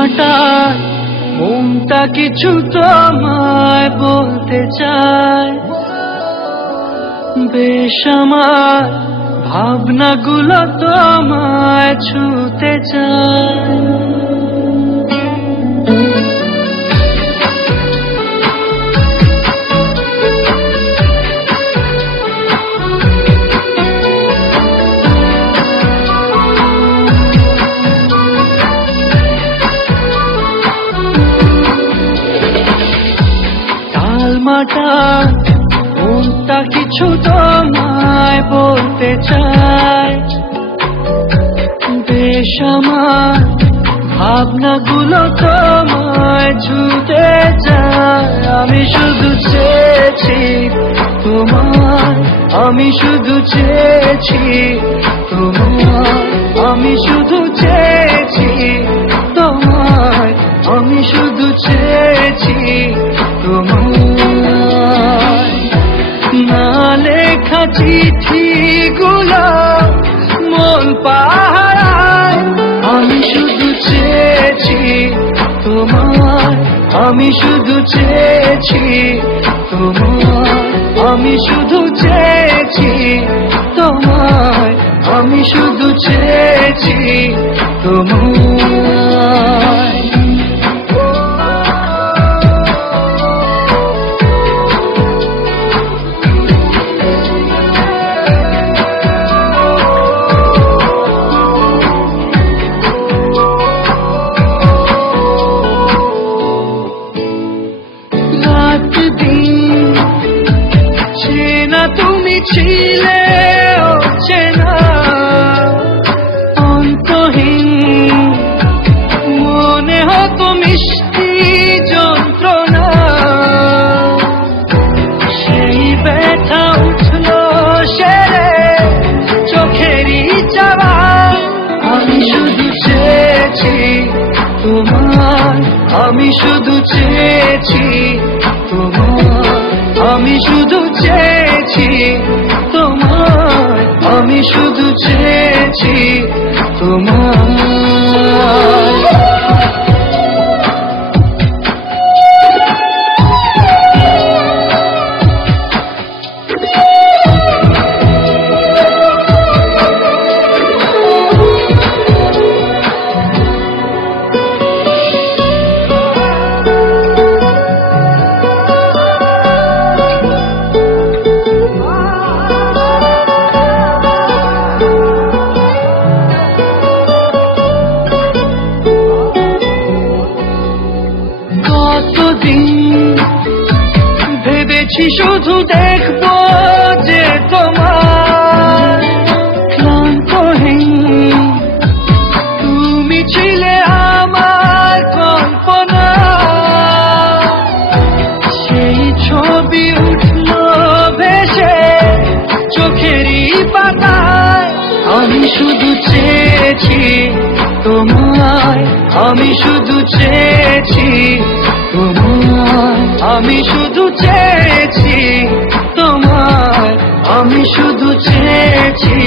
মাটা মনটা কিছু তোমায় বলতে চায়, বেশ আমার ভাবনাগুলো তোমায় ছুতে চায়। মাটা মনটা কিছু তোমায় বলতে চায়, বেশ আমার ভাবনাগুলো তোমায় ছুতে চায়। আমি শুধু চেয়েছি তোমায়, আমি শুধু চেয়েছি তোমায়, আমি শুধু চেয়েছি তোমায়, আমি শুধু চেয়েছি তোমায়। না লেখা চিঠিগুলো মন পাহারায়, আমি শুধু চেয়েছি তোমায়, আমি শুধু চেয়েছি তোমায়, আমি শুধু চেয়েছি তোমায়, আমি শুধু চেয়েছি তোমায়। তুমি ছিলে চেনা অন্তহীন, মনে হতো মিষ্টি যন্ত্রণা, সেই ব্যথা উঠলো সেরে চোখেরই চাওয়া। আমি শুধু চেয়েছি তোমায়, আমি শুধু চেয়েছি তোমায়, আমি শুধু চেয়েছি তোমায়, আমি শুধু চেয়েছি তোমায়। ভেবেছি শুধু দেখবো যে তোমার ক্লান্তহীন, তুমি ছিলে আমার কল্পনা, সেই ছবি উঠলো ভেসে চোখেরই পাতায়। আমি শুধু চেয়েছি তোমায়, আমি শুধু চেয়েছি তোমায়, আমি শুধু চেয়েছি তোমায়, আমি শুধু চেয়েছি